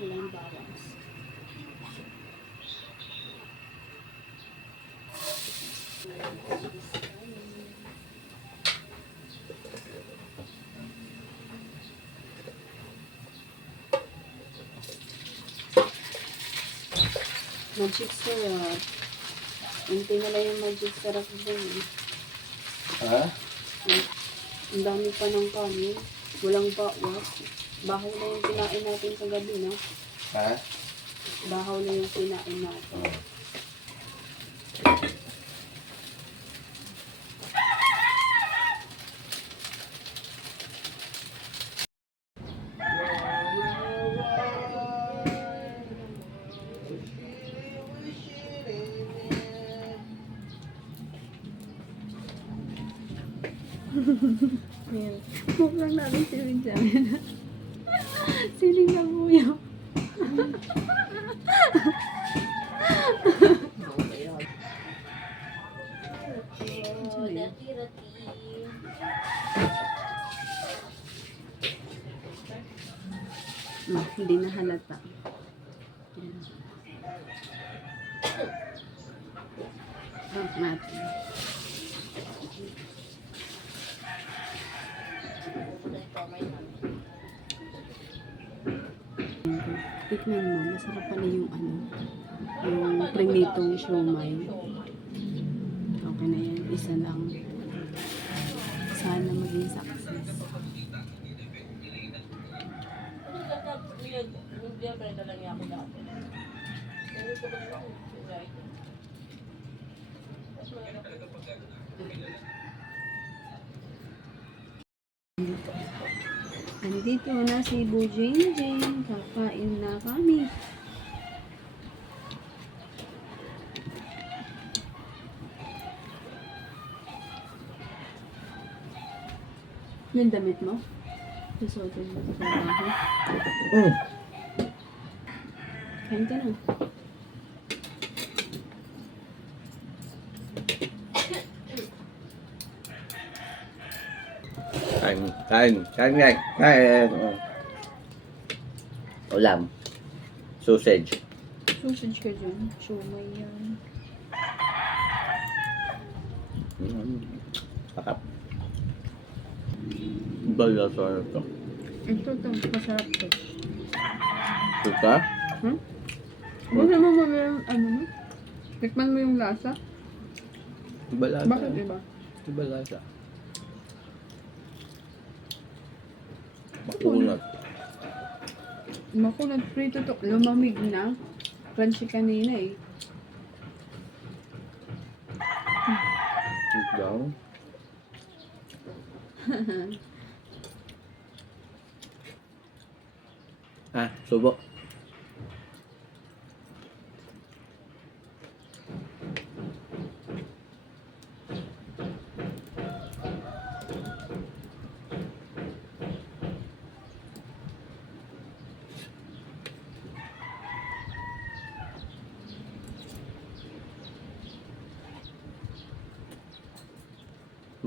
Walang bawang. Magic syrup. Hindi na lang yung magic syrup dun. Ha? Ang dami pa ng kanin. Walang bawas. Bahaw na yung kinain natin sa gabi, no? Ha? Bahaw na yung kinain natin. Ayan. Huwag lang natin siling dyan. Siling na buyo. Hindi na halata. Bak natin. Tikman mo, masarap pala yung yung prinitong siomay. Okay na yan, isa lang. Sana maging success. Andito na si Bujing Jing. Kakain na kami. Yung damit mo? Susuotin mo sa trabaho? Kain ka na. Kain. Ulam. Sausage. Sausage ka dyan. Siomay yan. Pakap. Bala sa ito. Ito. Masarap to. Ito? Hmm? Bala mo yung mo? Tikman mo yung lasa? Bala. Bakit iba? Bala sa. Makunat. Makunat prito to. Lumamig na. Crunchy kanina eh. Ito. Subo.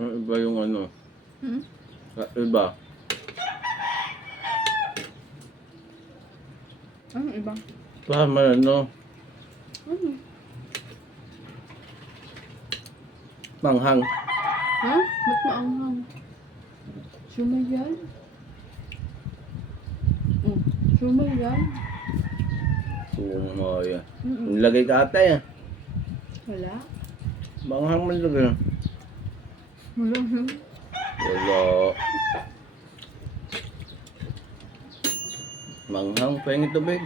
Iba yung ano. Iba. Ano iba? Tama ano. Manghang. Ha? Ba't maanghang? Siomay yan? Siomay yan? Sumoy. Nilagay ka ata yan. Wala. Manghang man lagay. Wala. Wala. Manghang, pahingin tubig.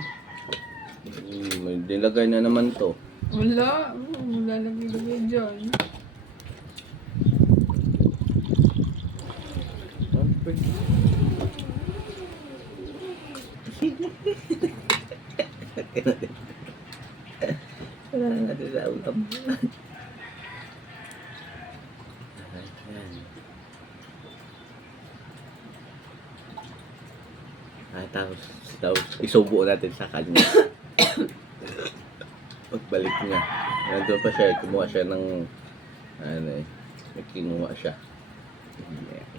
May nilagay na naman to. Wala. Wala lagay dyan. Wala na natin sa ulam. Tapos isubo natin sa kanya. Pagbalik niya. Nandun pa siya, kumuha siya ng ano eh. May kinuha siya.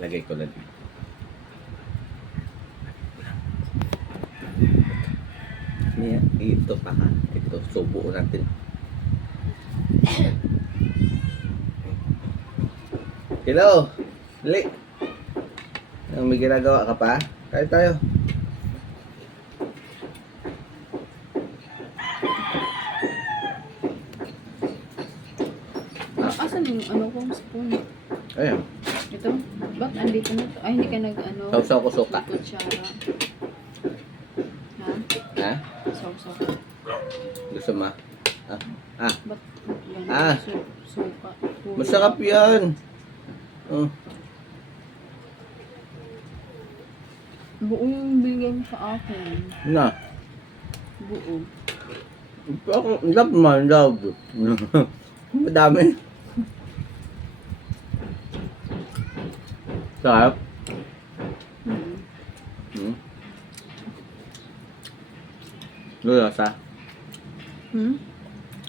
Lagay ko na dito. Ito pa ha. Ito, subo natin. Hello! Dali! May ginagawa ka pa? Kaya tayo. Asan yung ano kong spoon? Ayan. Ito? Ba't andito na to? Ay, hindi ka nag-ano? Sausaw ko suka. Kutsara. Ha? Ha? Sausaw. Gusto mo? Ah. Ba't yan? Ah. Suka. Puro. Masarap yan. Oh. Buo yung bigay mo sa akin. Na. Buo. Ako, love man, love. Madami. Sarap. Hmm. Ano lasa? Hmm?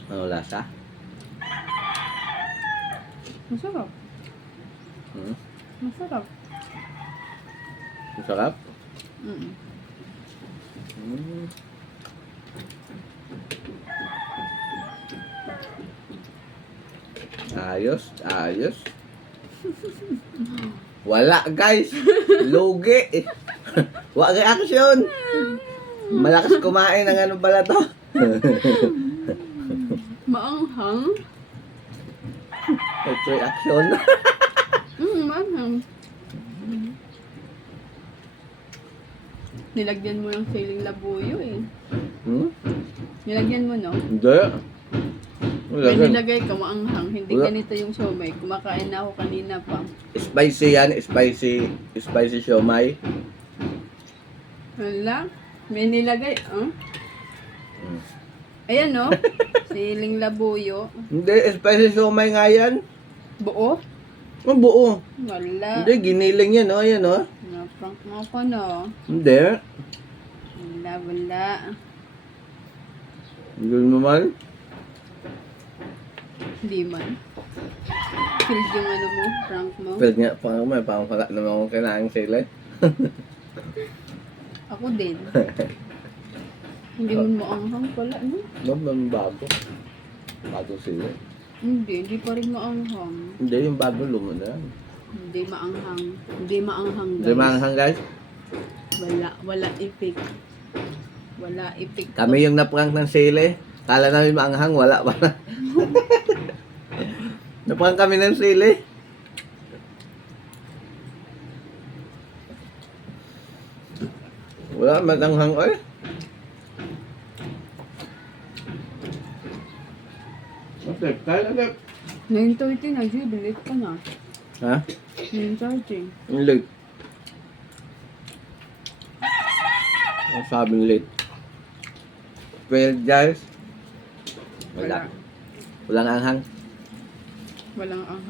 Ano lasa? Masarap. Hmm? Masarap. Masarap? Mm. Hmm. Ayos, ayos. Wala guys. Lugi. Wala reaction. Malakas kumain ng ano pala to. Maanghang? Ito reaction. Maanghang. Nilagyan mo ng siling labuyo eh. Hmm? Nilagyan mo, no? Hindi. Wala May gan. nilagay ka, maanghang. Hindi Wala. ganito yung siomay. Kumakain na ako kanina pa. Spicy yan, spicy. Spicy siomay. Hala? May nilagay, Hmm. Ayan, no? Siling labuyo. Hindi, spicy siomay nga yan. Buo? Ang buo. Wala. Hindi, giniling yan, oh. Yan, oh. Na-prank mo ako, no? Hindi. Wala, wala. Hindi naman. Hindi man. Filled yung ano mo, prank mo. Pero nga, parang wala naman akong kinaing sila. Ako din. Hindi mo maanghang pala, no? Bago. Bago sila. Hindi pa rin maanghang. Hindi, yung bago lumo na. Hindi maanghang. Hindi maanghang, guys. Hindi manghang guys. Wala effect. Wala effect. Kami yung naprank ng sili. Kala namin maanghang, wala pa. Naprank kami ng sili. Wala, matanghang oy. 9:30 na, Jay. Bilit ka na. Ha? 9:30. Ang late. Ang sabing late. Well guys. Wala. Walang anghang. Walang anghang.